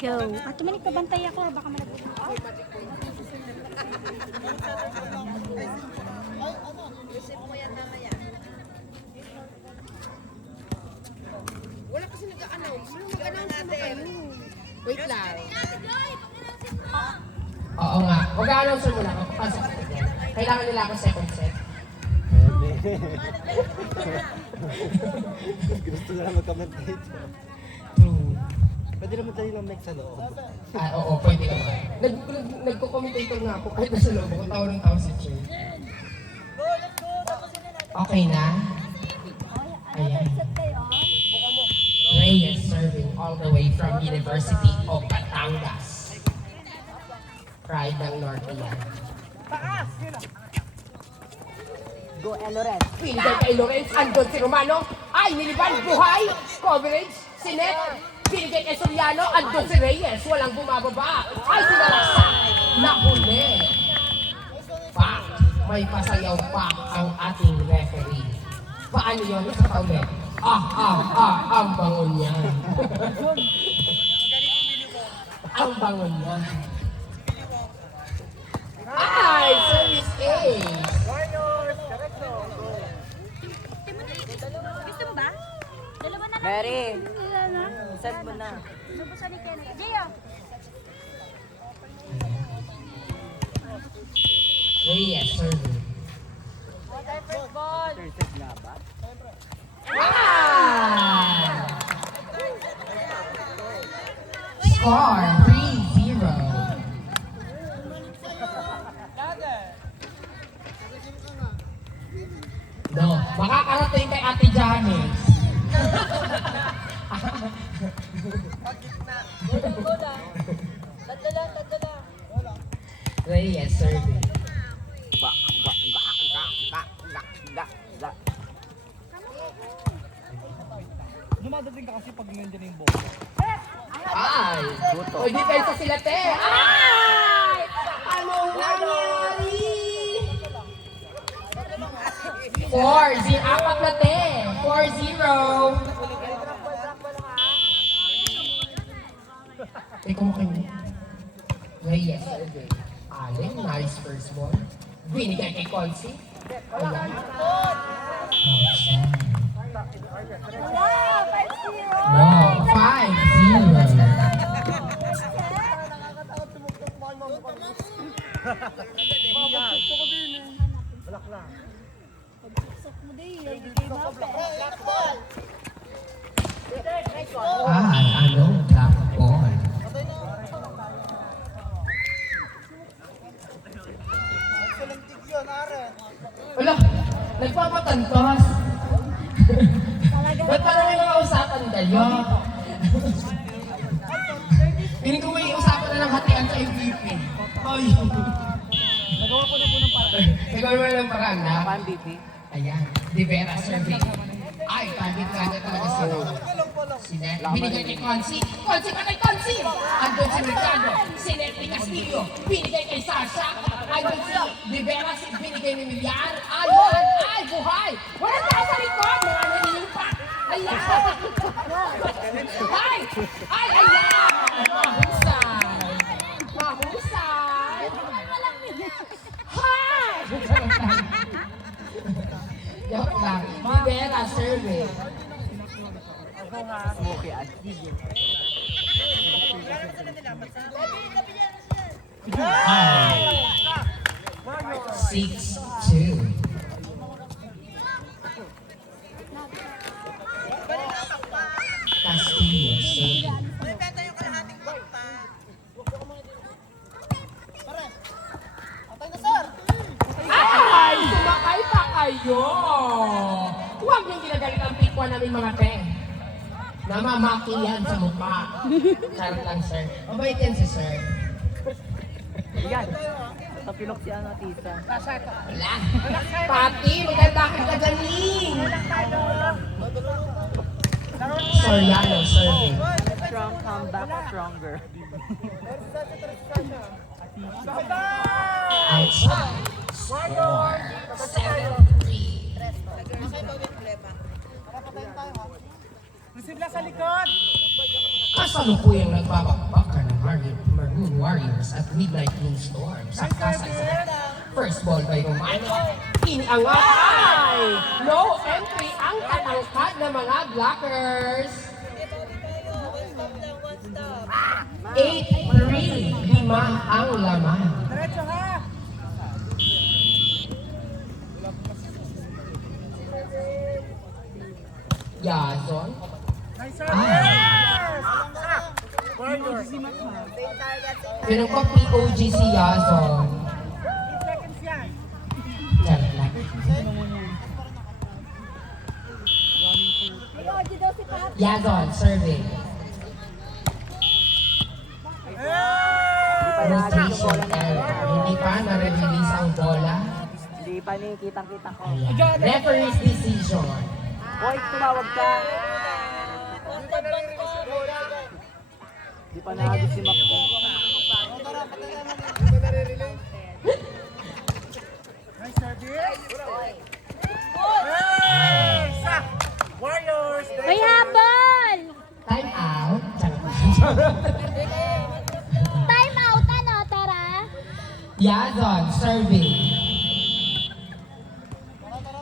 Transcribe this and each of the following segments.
Go. At tumanik ka, bantay ako. Baka malagay mo. Wala kasi nag-a-announce. Mag-announce natin. Wait lang. Oo nga. Mag-a-announcer muna ako. Pasok ako dyan. Kailangan nila ako second set. Gusto na lang mag-commentate. Pwede naman tayo lang mic sa loob. Oo, pwede naman. Nagko-commentator nga ako kahit nasa loob ako. Tawa ng tawa si Chen. Okay na? Ayan. Reyes serving all the way from University of Batangas. Pride ng Norte yan. Go, Lorenz. Pinigay kay Lorenz, andon si Romano. Ay, niliban, buhay, coverage, sinet. Pinigay kay Soriano, andon si Reyes, walang bumababa. Ay, sinalaksak, nahuli. Pak, may pasayaw pa ang ating referee. Paano yun sa paulit? Ang bangon niya. Ang bangon niya. Ay, service A. Gusto mo ba? Dalawa na lang. Mary, Dalawa na. send mo na. Lubusan ni Ken. Gio. Reyes serving. Third na ba? Ah! Score 3-0. No, makakarating kay Ate Janice. Reyes serving. Dumadating ka kasi pag nandiyan yung bola. Ay! O, di kayo sa sila, te! Ay! Anong nangyari? 4-0. Apat na, te! 4-0. Teka mo kayo. Reyes, survey. Allen, nice first ball. Binigay kay Consi. Ayan. Outside. Wala. 5-0. No, 5-0. Pagsok mo din. Ibigay mo pa. Ay, ano? Black ball. Wala, nagpapatantos. Ba't parang may mga usapan kayo? Piling ko may usapan na ng hatian sa MVP. Ay. Nagawa ko na po ng parang. Nagawa mo ng parang na? MVP. Ayan, Di Vera serving. Ay, kagit-kagit talaga sila. Sinet, binigay kay Consi. Consi pa kay Consi! Andun si Ricardo, Sinet ni Castillo, binigay kay Sasha. Andun si Di Vera, binigay ni Miliar. Ayun, ay, buhay! Walang tao sa likod, mga nanilipat. Ayan! Ay! Ay, ayan! Mahusay! Mahusay! Hi! Joke lang. Di Vera serving. Smokey at Ay. 6-2. Castillo serving. Ay! Sumakay pa kayo! Huwag niyong ginagalit ang pikwa namin mga te. Namamaki yan sa mukha. Charot lang, sir. Mabait yan si sir. yan. Sa pinok si Ana Tisa. Wala. Pati, maganda ka kagaling. Soriano serving. Strong comeback, stronger. Outside. Score 7-3. Receive lang sa likod! Kasalukuyang nagbabakbak Midnight Blue Storm sa Pasay. First ball by Romano. Iniangat ay no entry ang katangkad ng mga blockers. 8-3, 5 ang laman. Diretso ha! Yazon. Nice service! Warriors! Pero ko POG si Yazon. 8 seconds yan! Charot lang. May OG daw si Pat. Yazon, serving. Rotation error. Hindi pa nare-release ang bola. Hindi pa ni kitang-kita ko. Ayan. Referee's decision. Boy, tumawag ka! Hindi pa nakagis si Macbo. Nice service! Hey! Sak! Warriors! May habol! Time out. Charot. Time out, ano, Tara? Yazon, serving.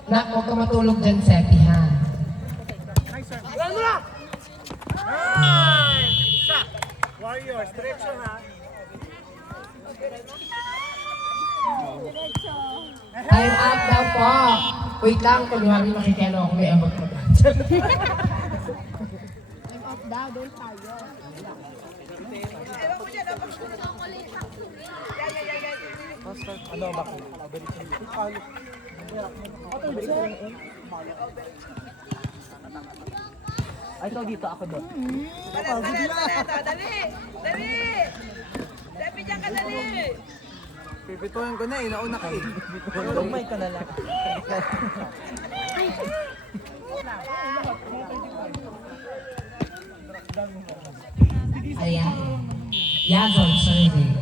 Nak, huwag ka matulog dyan, Sepi, ha? Nice service! Wala mo na! Nice! Sak! Warriors, diretso ha! Diretso. Time out daw po. Wait lang, kunwari makikeno ako may abot ko. Time out daw, doon tayo. Ano ba? Ay, ikaw dito, ako doon. Pipituin ko na eh, nauna ka eh. Lumay ka na lang. Ayan. Yazon, serving.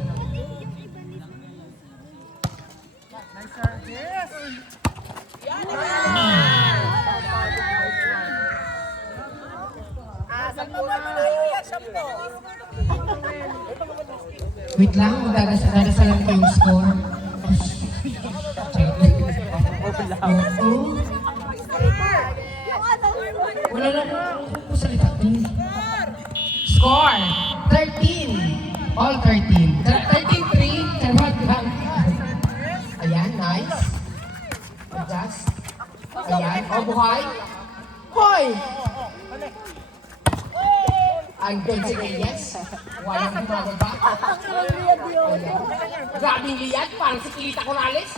Nice service! Wait lang, magdadasalan ko yung score. Oo. Wala na akong salita. Score! 13! All 13. 13-3. Charot lang. Ayan, nice. Adjust. Ayan, o buhay. Hoy! Andun si Reyes. Walang bumababa. Ayan. Grabing liyad, parang si Kilita Corrales.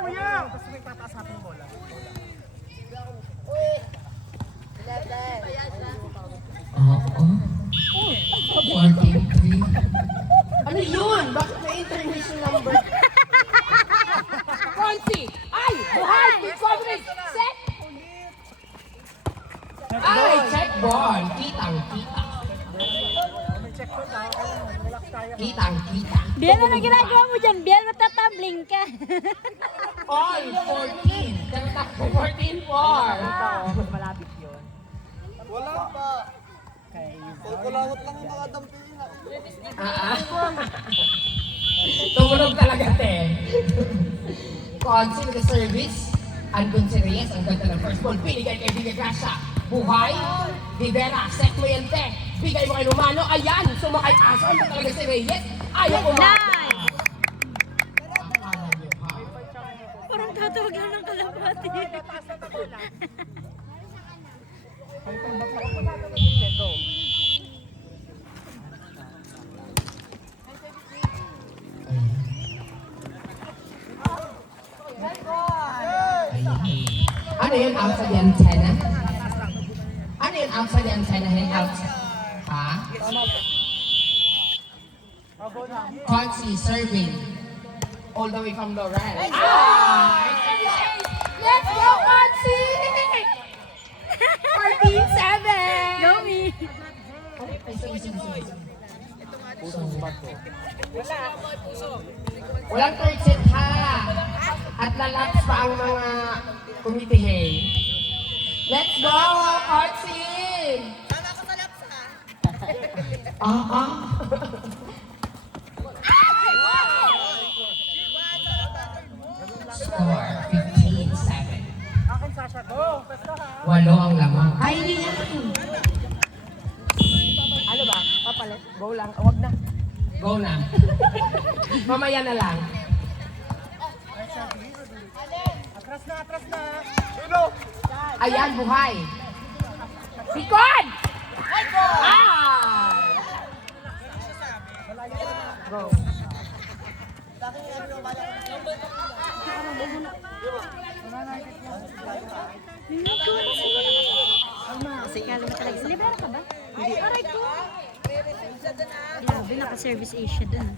Kuya! Tapos may tataas natin yung bola. Oo. 14-3. Ano yun? Bakit may international number? Consi! Ay! Buhay! Big coverage! Set! Ay! Check ball! Kitang-kita. May check ko na. Relax tayo. Kitang-kita. Biel, ano ginagawa mo dyan? Biel, matatabling ka. All 14. Tatakbo 14-4. Mas malapit yun. Wala pa. Kulangot lang yung mga dampiin. Tumunog talaga, te. Consi nag-service. Andun si Reyes. Ang ganda ng first ball. Binigay kay Villagrasa. Buhay. Rivera. Set mo yan, te. Bigay mo kay Romano. Ayan. Sumakay aso. Ano talaga si Reyes? Ayaw umabot. Parang tatawag lang ng kalapati. Ano yun outside the antenna? Ano yun outside the antenna? Hey, outside. Ha? Consi serving. All the way from Loran. Ah! Let's go, Consi! 14-7! Go me. Ay, sige, sige, sige. Walang third set ha. At lalaps pa ang mga kumitihe. Let's go, Consi! Sana ako sa laps ha. Score 15-7. Walo ang lamang. Ay, hindi yan. Ano ba? Papalit? Go lang. Huwag na. Go na. Mamaya na lang. Atras na. Sino? Ayan, buhay. Sikod! Ah! Go. Kala mo talaga. Libera ka ba? Hindi. Aray ko. Grabe, naka-service Asia dun.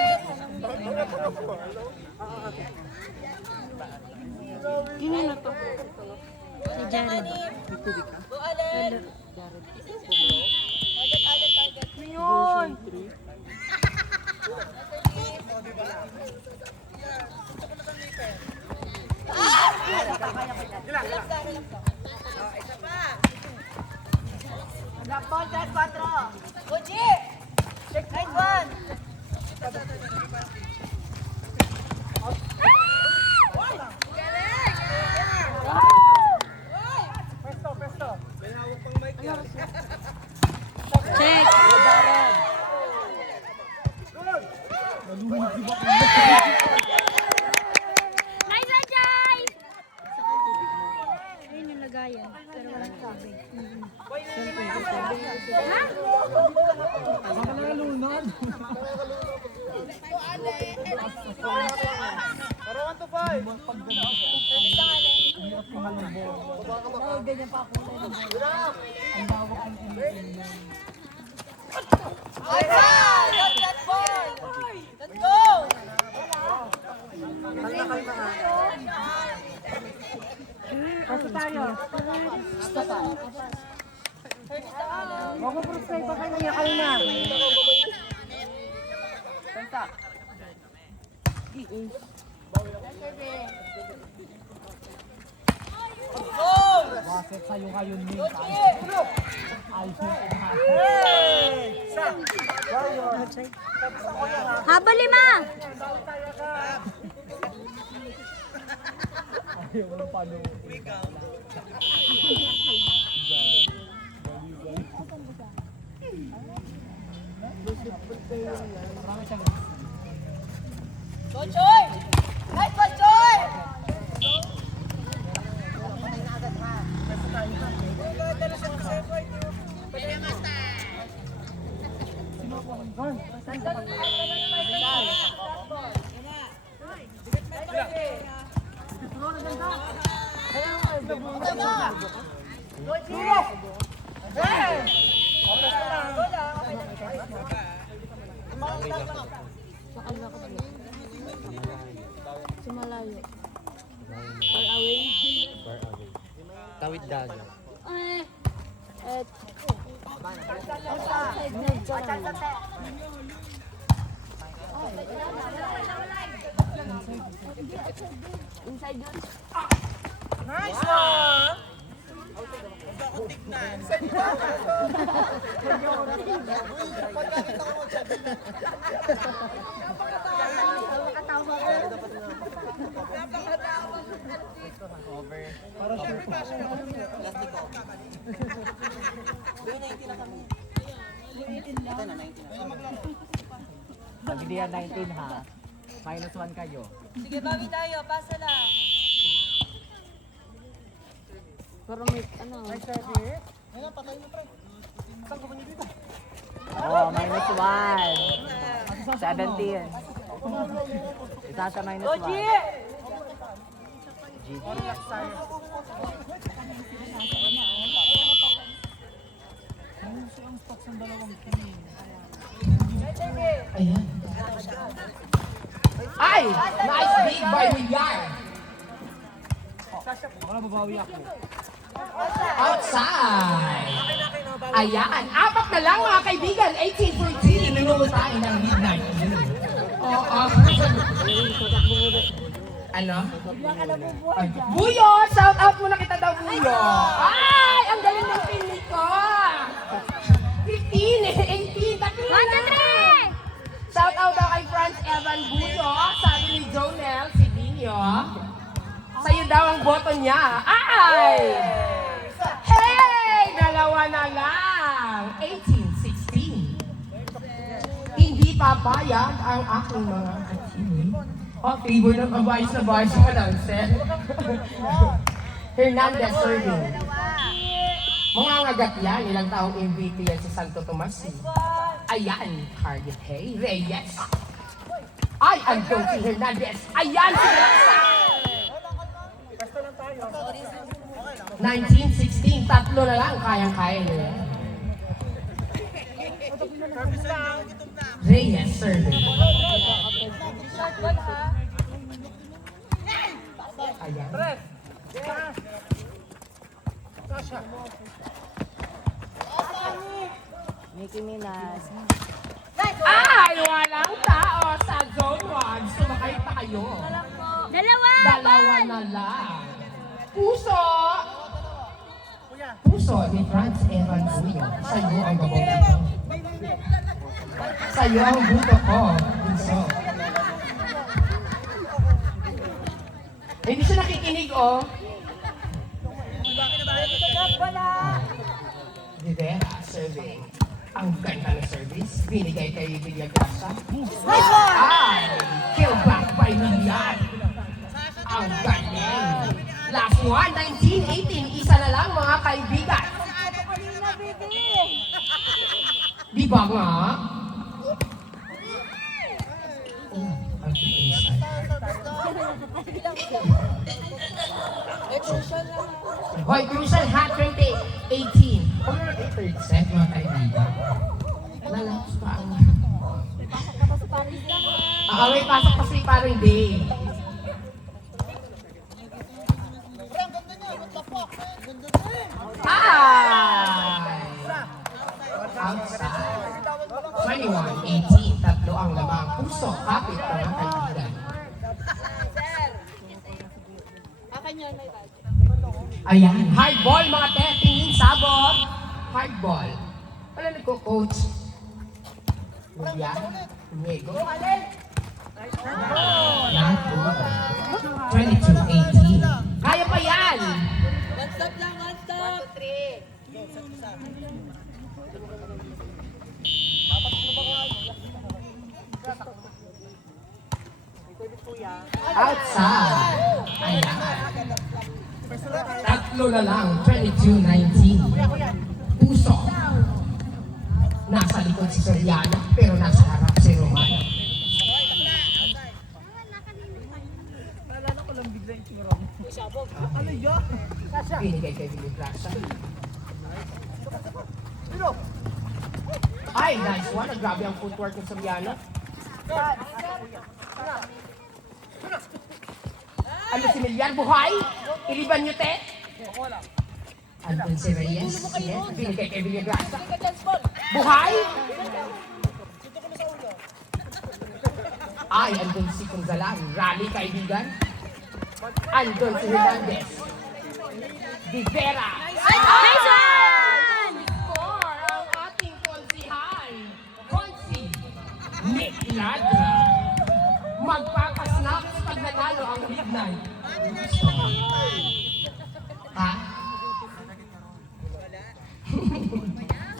Gagawin, bakit nang ganun? Kanino to? Si Jared. Wala. Check. Nice one, Jai! Ayun yung lagayan. Pero walang tubig. Ha? Para 1 to 5. Kasi tayo. Huwag mo prostate pa kayo. Iyak kayo na. Tanta. Bakit sa'yo kayo ni? Habol 5! Ayaw mo paano. Sumalayo. Tawid dagat. Ay. Inside yun. Nice one! Pag hindi yan 19 ha, minus 1 kayo. Sige, bawi tayo. Pasa lang. Pero may ano. Oh, minus 1. 17. Isa sa minus 1. GG. Ayan. Ay! Nice big by Villar. Wala babawi ako. Outside. Ayan. 4 na lang mga kaibigan. 18-14. Ninungo tayo ng midnight. Oo. Ano? Bigla ka nabubuhay dyan. Buyo! Shout out muna kita daw, Buyo! Ay! Ang galing ng pili ko! 15 18, tatlo na! Shout out daw kay Franz Evan Buyo. Sabi ni Jonel, si Dino. Sa'yo daw ang boto niya. Ay! Hey! Dalawa na lang! 18-16. Hindi papayag ang aking mga katini. Favor ng vice na vice yung announcer. Hernandez serving. Mga ngagat yan, ilang taong MVP yan sa Santo Tomas. Ayan, target hey, Reyes. Ay, andong si Hernandez. Ayan, si Alexa. 19-16, tatlo na lang, kayang-kaya nila. Reyes serving. Ayan. Nicki Minaj. Ay, walang tao sa Zone 1. Sumakay pa kayo. Dalawa na lang. Puso! Puso ni Franz Evan Buyo. Sa'yo ang babaw ko. Sa'yo ang buto ko. Puso. Hindi siya nakikinig, oh. Rivera, survey. Ang ganda ng service. Binigay kay Villagrasa. Ay! Kill back by Lilian. Ang galing. Last one, 19-18. Isa na lang, mga kaibigan. Di ba nga? Oh, ang inside. Hoy, crucial hat 2018. Huwag na third set, mga kaibigan. Lalapos pa ang... may pasok pa si parang Dave. Ay! Outside. 21-18. Tatlo ang lamang puso. Kapit mga kaibigan. Ayan. Hard ball mga te. Tingin sabot. Hard ball. Wala nagko-coach. Luya. Nego. Not over. 22-18. Kaya pa yan. One stop lang, one stop. 1, 2, 3. Outside. Ayan. Tatlo na lang. 22-19. Puso. Nasa likod si Soriano, pero nasa harap si Romano. Naalala ko lang bigla yung chingurong. Ano yun? Binigay kay Billy Plaza. Ay, nice one. Grabe ang footwork ng Soriano. Ano si Milian? Buhay? Iliban nyo, te? Andun si Reyes. Binigay kay Billy Plaza. Buhay? Ay, andun si Kunzalan. Rally, kaibigan. Andun si Hernandez. Rivera. Nice one! Score ang ating konsihal. Konsi. Nick Ladra. Magpapasnaps pag nanalo ang midnight. Ha?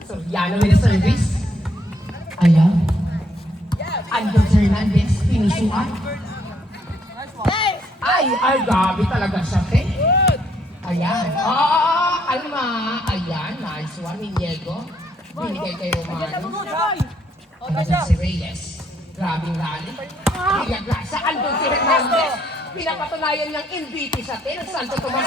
So, yan ang service. Ayan. Andun si Hernandez. Pinusuan. Ay, gabi talaga siya, te. Ayan. Kalma. Ayan, nice one. Iniego. Binigay kay Romano. Andun si Reyes. Grabing rally. Villagrasa. Andun si Hernandez. Pinapatunayan niyang MVP sa te. Santo Tomas.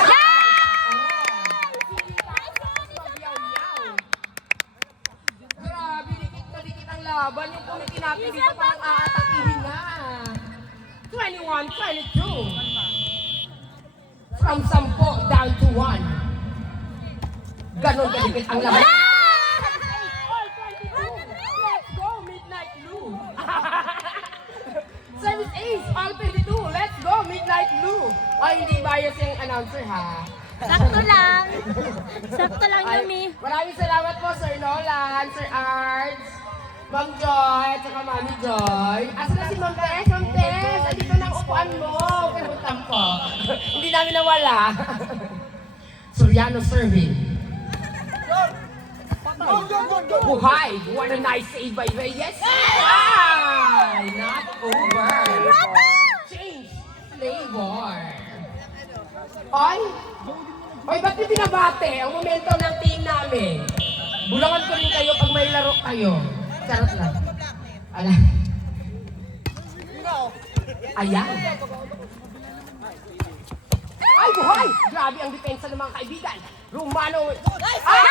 Grabe, dikit na dikit ang laban. Yung committee natin dito parang aatakihin na. 21-22. From 10 down to 1. Ganon kadikit ang laban. All 22. Let's go, Midnight Blue. Service Ace, all 22. light blue. Ay, hindi bias yung announcer ha. Sakto lang. Sakto lang Ay, yun, maraming salamat po, Sir Nolan, Sir Arts, Ma'am Joy, at saka Mami Joy. Asa na si Ma'am Tess? Ma'am Tess, andito na ang upuan mo. Karutan po. Hindi namin nawala. Soriano serving. Buhay! What a nice save by Reyes! Ay! Not over! Change flavor! Ay! Ay, ba't niyo binabate ang momento ng team namin? Bulangan ko rin kayo pag may laro kayo. Charot lang. Ala. Ayan. Ay, buhay! Grabe ang depensa ng mga kaibigan. Romano. Ay!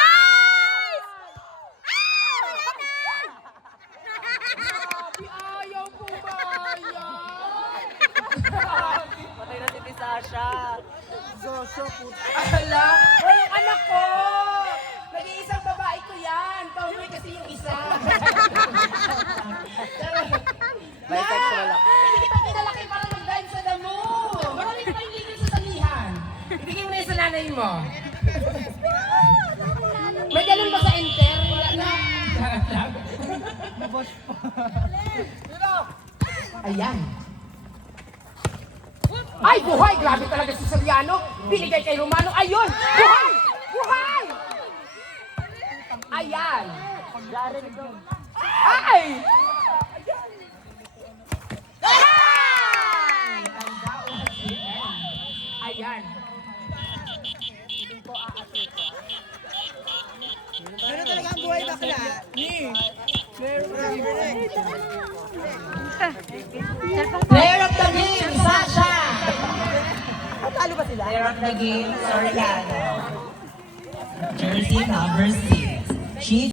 Grabe, ayaw ko ba yan? Patay na si Sasha. Ala, ay, yung anak ko! Nag-iisang babae ko yan. Tommy kasi yung isa. Bisexual ako. Hindi kita pinalaki para mag-dance sa damo. Marami ka tayong ligan sa salihan. Ibigay mo na yun sa nanay mo. May ganun ba sa enter? Wala na. Ayan. Ay, buhay! Grabe talaga si Soriano. Binigay kay Romano. Ayun! Buhay! Buhay! Ayan. Ay! Ayan. Ano talaga ang buhay bakla? Player of the game, Sasha! Talo ba sila? Player of the game, Soriano. Jersey number 6. Chief